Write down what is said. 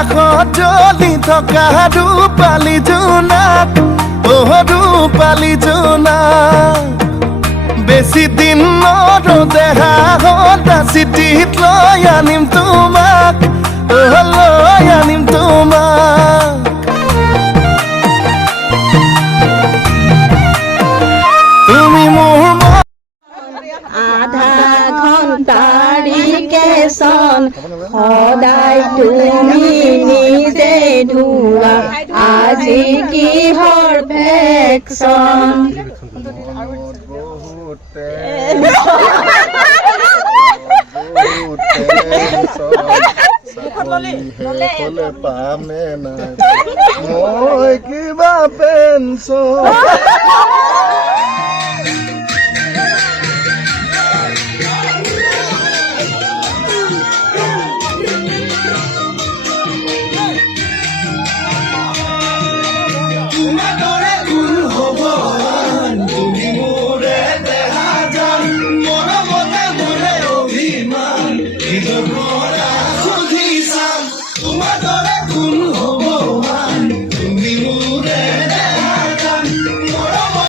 আকাশত জ্বলি থকা ৰূপালী জোনাক ৰূপালী জোনাক বেছি দিন নৰদেহা হতা চিঠিত লৈ আনিম তোমাক লৈ আনিম তোমাক তুমি মোৰ আধা ঘণ্টাৰি কেশন সদায় তুমি নিজে ধোৱা আজি কিহৰ ভেকচন পামে নাই মই কিবা পেঞ্চন তোমাৰ